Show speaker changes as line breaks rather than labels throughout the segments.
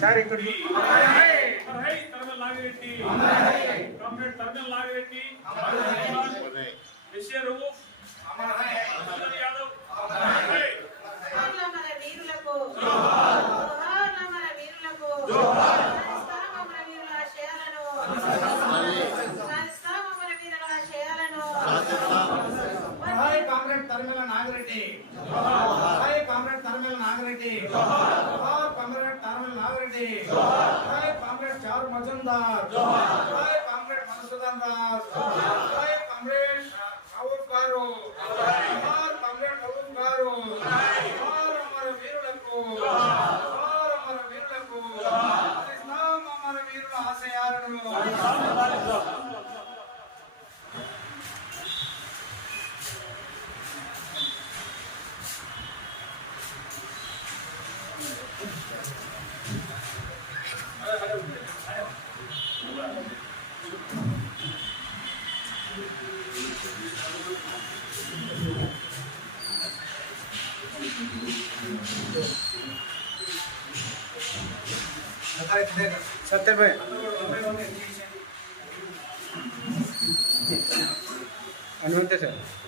Sir ఇక్కడ Taragala comrade Taragala Nagireddy
Tarimela Nagireddy. Comrade Tarimela Nagireddy. Tarimela Nagireddy హాయ్ comrade Charu Majumdar. హాయ్ కామ్రేడ్ మధుసూదన్
સત્તરભાઈ હનુમંત સર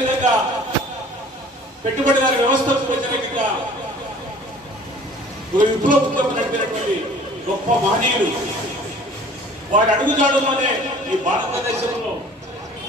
అదేవిధంగా పెట్టుబడిదారు వ్యవస్థకు వ్యతిరేకంగా ఒక విప్లవ ఉద్యమం నడిపినటువంటి గొప్ప మహనీయులు. వారి అడుగుజాడులోనే ఈ భారతదేశంలో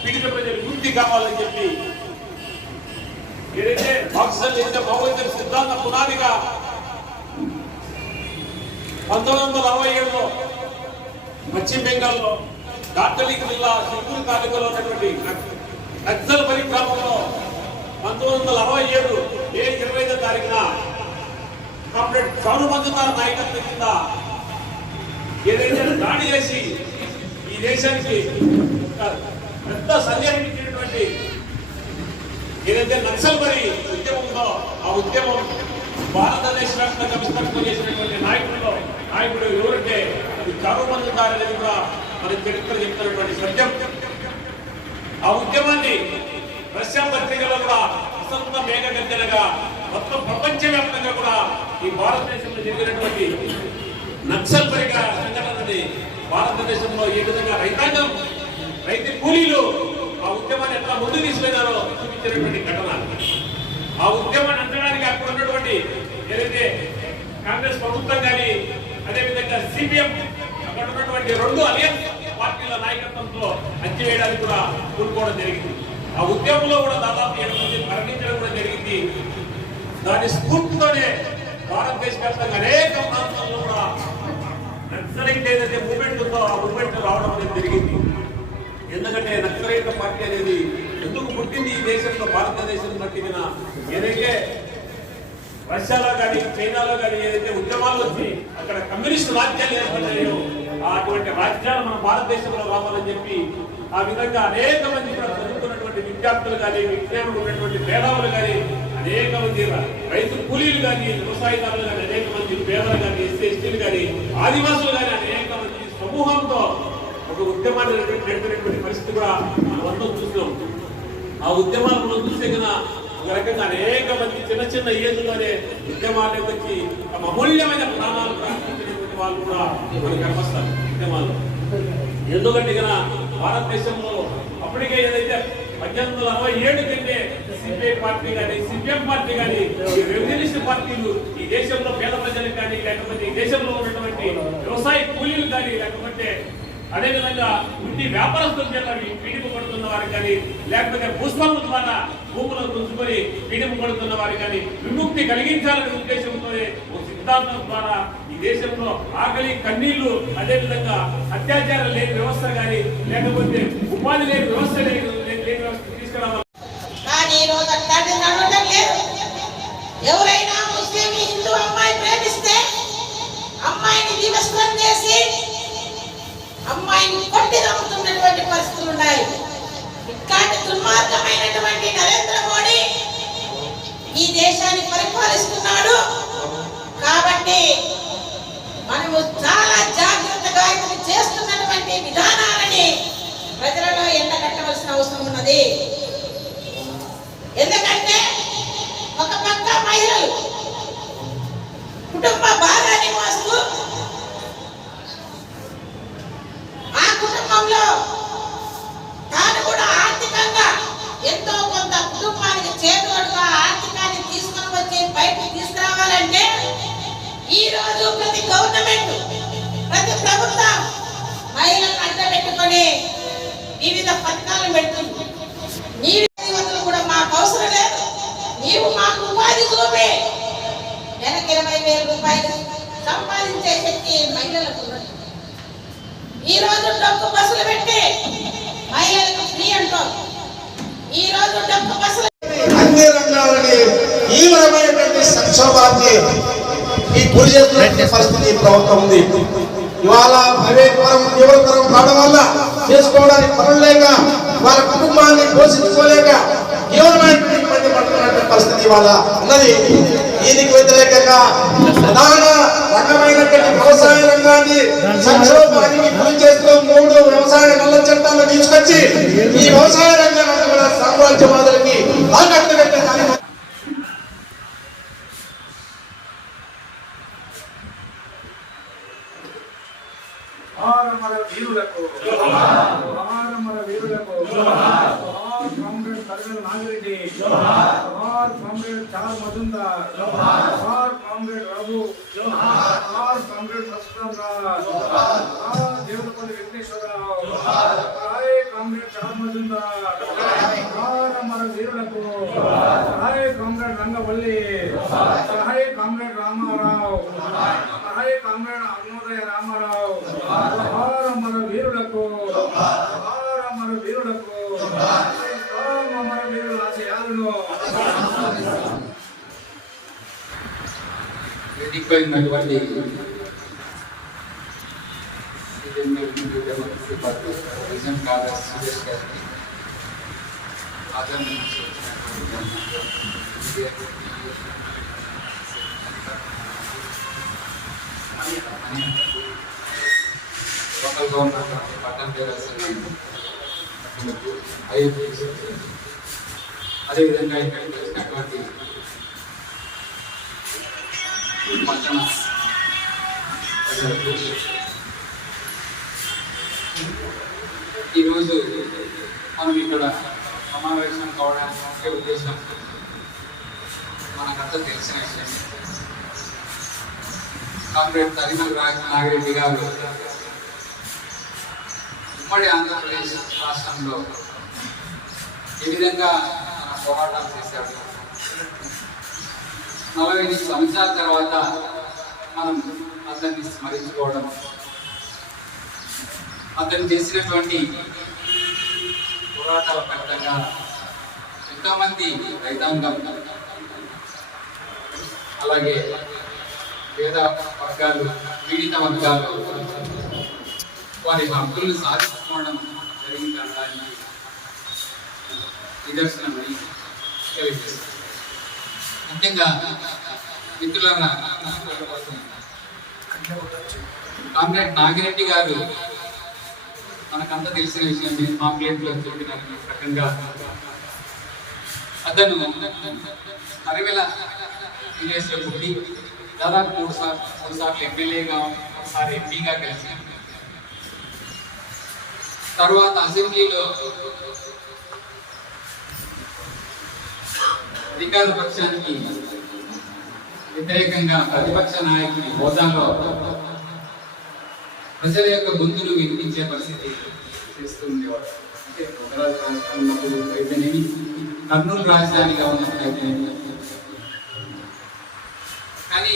పీడిత ప్రజలు విముక్తి కావాలని చెప్పి ఏదైతే బాక్సర్ మార్క్సిజం మావోయిజం సిద్ధాంత పునాదిగా పంతొమ్మిది వందల అరవై ఏడులో పశ్చిమ బెంగాల్లో డాక్టర్ జిల్లా సిద్ధూరు తాలూకాలో ఉన్నటువంటి నక్సల్ పరిగ్రామంలో పంతొమ్మిది వందల అరవై ఏడు మే ఇరవై ఐదో తారీఖున కామ్రేడ్ చారు మంజునాథ్ నాయకత్వం కింద ఏదైతే దాడి చేసి ఈ దేశానికి పెద్ద సంజయం ఇచ్చినటువంటి ఏదైతే నక్సల్ పరి ఉద్యమం ఉందో ఆ ఉద్యమం భారతదేశ వ్యాప్తంగా విస్తరణ చేసినటువంటి నాయకుల్లో నాయకుడు ఎవరంటే అది చారు మంజునాథ్ అనేది కూడా మన చరిత్ర చెప్తున్నటువంటి సత్యం. ఆ ఉద్యమాన్ని రష్యా పత్రికలో కూడా వసంత మేఘగర్జనగా మొత్తం ప్రపంచవ్యాప్తంగా కూడా ఈ భారతదేశంలో జరిగినటువంటి నక్సల్ పరిగా సంఘటనని భారతదేశంలో ఏ విధంగా రైతాంగం రైతు కూలీలు ఆ ఉద్యమాన్ని ఎట్లా ముందు తీసుకెళ్ళారో చూపించినటువంటి ఘటన. ఆ ఉద్యమాన్ని అంటడానికి అక్కడ ఉన్నటువంటి ఏదైతే కాంగ్రెస్ ప్రభుత్వం కానీ అదేవిధంగా సిపిఎం అక్కడ ఉన్నటువంటి రెండు అలియన్స్ పార్టీల నాయకత్వంతో హత్య వేయడానికి కూడా కోరుకోవడం జరిగింది. ఆ ఉద్యమంలో కూడా దాదాపు ఏడు మంది మరణించడం కూడా జరిగింది. దాని స్ఫూర్తితోనే భారతదేశ వ్యాప్తంగా అనేక ప్రాంతాల్లో కూడా నక్సలైట్ ఏదైతే మూమెంట్ ఉందో ఆ మూమెంట్ రావడం అనేది జరిగింది. ఎందుకంటే నక్సలైట్ పార్టీ అనేది ఎందుకు పుట్టింది ఈ దేశంలో భారతదేశం పట్టిన ఏదైతే రష్యాలో కానీ చైనాలో కానీ ఏదైతే ఉద్యమాలు వచ్చి అక్కడ కమ్యూనిస్ట్ రాజ్యాలు ఏర్పడ్డాయో అటువంటి రాజ్యాలు మన భారతదేశంలో రావాలని చెప్పి ఆ విధంగా అనేక మంది కూడా చదువుకున్నటువంటి విద్యార్థులు కానీ విజ్ఞానులు ఉన్నటువంటి మేధావులు కానీ అనేక మంది రైతు కూలీలు కానీ వ్యవసాయదారులు కానీ అనేక మంది పేదలు కానీ ఎస్సీ ఎస్టీలు కానీ ఆదివాసులు కానీ అనేక మంది సమూహంతో ఒక ఉద్యమాన్ని నడిపినటువంటి పరిస్థితి కూడా మనం అందరం చూస్తున్నాం. ఆ ఉద్యమాలు మనం చూస్తే కదా ఒక రకంగా అనేక మంది చిన్న చిన్న ఏజ్లోనే ఉద్యమాలకు వచ్చి తమ అమూల్యమైన ప్రాణాలు ప్రార్థించినటువంటి వాళ్ళు కూడా మనకు కనిపిస్తారు. ఉద్యమాలు ఎందుకంటే ఇక భారతదేశంలో అప్పటికే ఏదైతే పద్దెనిమిది వందల అరవై ఏడు కంటే సిపిఐ పార్టీ కానీ సిపిఎం పార్టీ కానీ ఈ పార్టీలు ఈ దేశంలో పేద ప్రజలకు కానీ లేకపోతే ఈ దేశంలో ఉన్నటువంటి వ్యవసాయ కూలీలు కానీ లేకపోతే
అదేవిధంగా ఇంటి వ్యాపారస్తుల చేత పీడింపు పడుతున్న వారికి కానీ లేకపోతే భూస్వాముల ద్వారా భూములను గుంజుకొని పీడింపు పడుతున్న వారికి కానీ విముక్తి కలిగించాలనే ఉద్దేశంతో సిద్ధాంతం ద్వారా ఈ దేశంలో ఆకలి కన్నీళ్ళు అదేవిధంగా అత్యాచారం లేని వ్యవస్థ కానీ లేకపోతే ఉపాధి లేని వ్యవస్థ లేని లేని వ్యవస్థ తీసుకురావాలి.
కానీ ఈ రోజు అట్లాంటి నడవడం లేదు. ఎవరైనా ముస్లిం హిందూ అమ్మాయి ప్రేమిస్తే అమ్మాయిని దివస్తం చేసి అమ్మాయిని కొట్టి నమ్ముతున్నటువంటి పరిస్థితులు ఉన్నాయి. ఇట్లాంటి దుర్మార్గమైనటువంటి నరేంద్ర మోడీ ఈ దేశాన్ని పరిపాలిస్తున్నాడు. కాబట్టి మనము చాలా జాగ్రత్తగా ఇతను చేస్తున్నటువంటి విధానాలని ప్రజలలో ఎండగట్టవలసిన అవసరం ఉన్నది. ఎందుకంటే ఒక పక్క మహిళలు కుటుంబ భారాన్ని మోస్తూ ఆ కుటుంబంలో తాను కూడా ఆర్థికంగా ఎంతో కొంత కుటుంబానికి చేదోడుగా ఆర్థికాన్ని తీసుకొని వచ్చి బయటకు తీసుకురావాలంటే ఈ రోజు ప్రతి గవర్నమెంట్ ప్రతి ప్రభుత్వం మహిళలకు అడ్డ పెట్టుకొని వివిధ పథకాలు పెడుతుంది. నీరు కూడా మాకు అవసరం లేదు. నీవు మాకు ఉపాధి చూపి. నెలకు ఇరవై వేల రూపాయలు సంపాదించే శక్తి మహిళలకు ఈ రోజు డబ్బు బస్సులు పెట్టి మహిళలకు ఫ్రీ అంటాం ఈ రోజు డబ్బు బస్సులు
అన్ని రంగాలని తీవ్రమైనటువంటి సంక్షోభాన్ని ఈ గురి చేస్తున్న పరిస్థితి ఈ ప్రభుత్వం ఉంది. ఇవాళ ప్రైవేట్ తీవ్రతరం కావడం వల్ల చేసుకోవడానికి పనులు లేక వాళ్ళ కుటుంబాన్ని పోషించుకోలేక తీవ్రమైనటువంటి ఇబ్బంది పరిస్థితి ఇవాళ ఉన్నది. దీనికి వ్యతిరేకంగా ప్రధాన రకమైనటువంటి వ్యవసాయ రంగాన్ని సంక్షోభానికి గురి చేస్తూ మూడు వ్యవసాయ నల్ల చట్టాలను తీసుకొచ్చి ఈ వ్యవసాయ రంగాన్ని కూడా సామ్రాజ్యవాదులకి
వీరులకు ఆరమర వీరులకు జోహార్ కామ్రేడ్ కర్నల్ నాగిరెడ్డి జోహార్ కామ్రేడ్ చార్ మజుందార్ జోహార్ కామ్రేడ్ రఘు జోహార్ కామ్రేడ్ రసరామ్ రాజ్ జోహార్ దేవులపల్లి వెంకటేశ్వరరావు హాయ్ కామ్రేడ్ చార్ మజుందార్ ఆరమర వీరులకు hi comrade Rangavalli hi comrade Ramarao hi comrade Arunodaya Ramarao మన
వేదికైనటువంటి రీజన్ కాంగ్రెస్ సురేష్ గారికి ఆదరణించి లోకల్ గవర్నమెంట్ పట్టణ పేరు ఐఎఫ్ఎస్ అదేవిధంగా ఇక్కడికి వచ్చినటువంటి పట్టణ ఈరోజు మనం ఇక్కడ సమావేశం కావడానికి ముఖ్య ఉద్దేశం మనకంతా తెలిసిన విషయం. కామ్రేడ్ తరిమల్ నాగిరెడ్డి గారు ఉమ్మడి ఆంధ్రప్రదేశ్ రాష్ట్రంలో ఏ విధంగా పోరాటాలు చేశాడు? నలభై ఎనిమిది సంవత్సరాల తర్వాత మనం అతన్ని స్మరించుకోవడం అతను చేసినటువంటి పోరాటాల ఫలితంగా ఎంతోమంది రైతాంగం అలాగే పేద వర్గాలు పీడిత వర్గాలు వారి హక్కులను సాధించుకోవడం జరిగిందని నిదర్శనమని తెలియజేస్తారు ముఖ్యంగా మిత్రులన్న కామ్రేడ్ నాగిరెడ్డి గారు మనకంతా తెలిసిన విషయం నేను పాంప్లెట్లో చూపినాను రకంగా అతను అరవేల విలేజ్లో పుట్టి దాదాపు మూడు సార్లు మూడు సార్లు ఎమ్మెల్యేగా ఒకసారి ఎంపీగా కలిసి. తర్వాత అసెంబ్లీలో అధికార పక్షానికి వ్యతిరేకంగా ప్రతిపక్ష నాయకుడి హోదాలో ప్రజల యొక్క గొంతులు వినిపించే పరిస్థితి చేస్తూ ఉండేవాడు అంటే ఉత్తరాది రాష్ట్రం ఉన్నప్పుడు అయితేనేమి? కర్నూలు రాజధానిగా ఉన్నప్పుడు అయితేనేమి? కానీ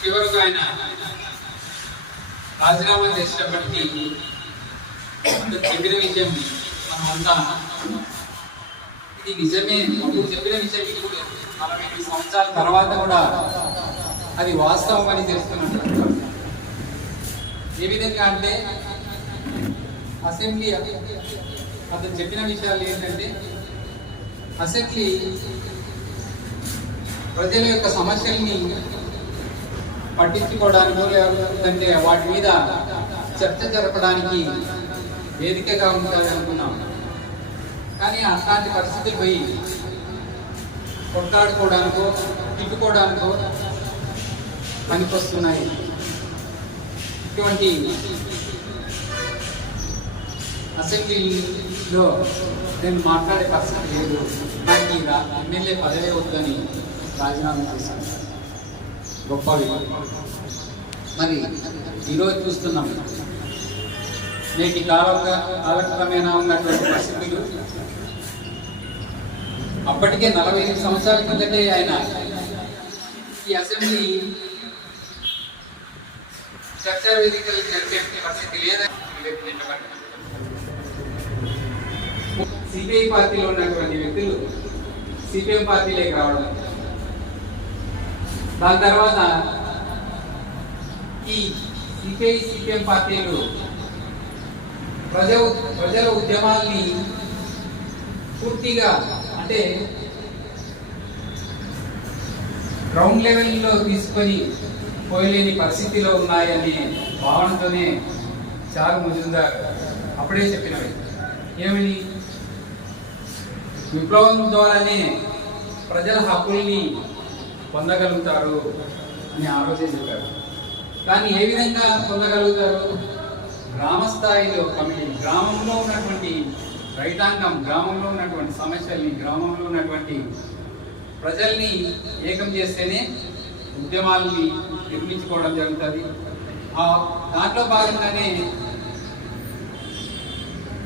చివరకు ఆయన రాజీనామా చేసినప్పటికీ చెప్పిన విషయం మనమంతా ఇది నిజమే. చెప్పిన విషయం ఇప్పుడు నలభై సంవత్సరాల తర్వాత కూడా అది వాస్తవం అని తెలుస్తున్నాను ఏ విధంగా అంటే అసెంబ్లీ అతను చెప్పిన విషయాలు ఏంటంటే అసెంబ్లీ ప్రజల యొక్క సమస్యల్ని పట్టించుకోవడానికో లేదంటే వాటి మీద చర్చ జరపడానికి వేదికగా ఉంటుంది అనుకున్నాం కానీ అట్లాంటి పరిస్థితులు పోయి కొట్లాడుకోవడానికో తిట్టుకోవడానికో పనికొస్తున్నాయి. ఇటువంటి అసెంబ్లీలో నేను మాట్లాడే పరిస్థితి లేదు. నాకు ఎమ్మెల్యే పదవే వద్దని రాజీనామా చేశాను. గొప్ప మరి ఈరోజు చూస్తున్నాం. నేటి కాల కాలక్రమేణా ఉన్నటువంటి పరిస్థితులు అప్పటికే నలభై ఐదు సంవత్సరాల కిందటే ఆయన ఈ అసెంబ్లీ చర్చా వేదికలు జరిపే పరిస్థితి లేదని సిపిఐ పార్టీలో ఉన్నటువంటి వ్యక్తులు సిపిఎం పార్టీలోకి రావడం. దాని తర్వాత ఈ సిపిఐ సిపిఎం పార్టీలు ప్రజ ప్రజల ఉద్యమాల్ని పూర్తిగా అంటే గ్రౌండ్ లెవెల్లో తీసుకొని పోయలేని పరిస్థితిలో ఉన్నాయనే భావనతోనే చారు ముజుందార్ అప్పుడే చెప్పినవి ఏమని? విప్లవం ద్వారానే ప్రజల హక్కుల్ని పొందగలుగుతారు అని ఆలోచన చెప్పారు. కానీ ఏ విధంగా పొందగలుగుతారు? గ్రామ స్థాయిలో కమిటీ గ్రామంలో ఉన్నటువంటి రైతాంగం గ్రామంలో ఉన్నటువంటి సమస్యల్ని గ్రామంలో ఉన్నటువంటి ప్రజల్ని ఏకం చేస్తేనే ఉద్యమాలని నిర్మించుకోవడం జరుగుతుంది. ఆ దాంట్లో భాగంగానే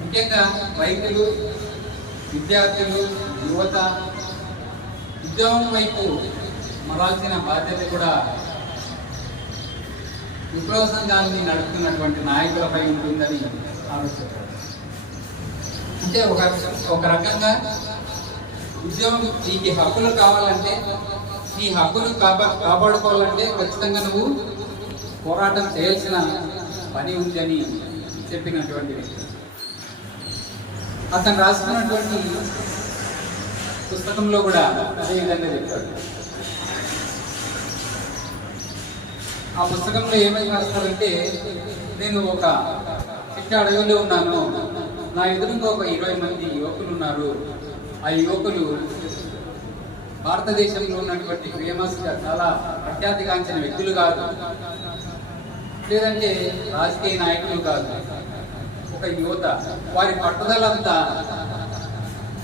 ముఖ్యంగా రైతులు విద్యార్థులు యువత ఉద్యమం వైపు మరాల్సిన బాధ్యత కూడా విప్లవ సంఘాలని నడుపుతున్నటువంటి నాయకులపై ఉంటుందని ఆలోచిస్తారు అంటే ఒక ఒక రకంగా ఉద్యోగం నీకు హక్కులు కావాలంటే నీ హక్కులు కాపా కాపాడుకోవాలంటే ఖచ్చితంగా నువ్వు పోరాటం చేయాల్సిన పని ఉంది అని చెప్పినటువంటి వ్యక్తి. అతను రాసుకున్నటువంటి పుస్తకంలో కూడా అదే విధంగా చెప్పాడు. ఆ పుస్తకంలో ఏమైనా రాస్తారంటే నేను ఒక చిట్ట అడవిలో ఉన్నాను. నా ఎదురుగా ఒక ఇరవై మంది యువకులు ఉన్నారు ఆ యువకులు భారతదేశంలో ఉన్నటువంటి ఫేమస్గా చాలా ప్రఖ్యాతిగాంచిన వ్యక్తులు కాదు. లేదంటే రాజకీయ నాయకులు కాదు. ఒక యువత. వారి పట్టుదలంతా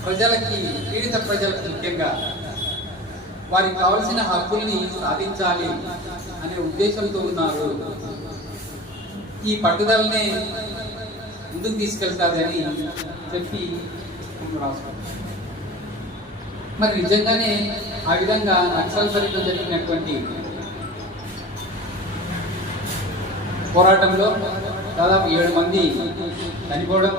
ప్రజలకి పీడిత ప్రజలకు ముఖ్యంగా. వారికి కావలసిన హక్కుల్ని సాధించాలి అనే ఉద్దేశంతో ఉన్నారు. ఈ పట్టుదలనే ముందుకు అని చెప్పి రాసుకున్నారు మరి నిజంగానే ఆ విధంగా నక్సల్ సరిగ్గా జరిగినటువంటి పోరాటంలో దాదాపు ఏడు మంది చనిపోవడం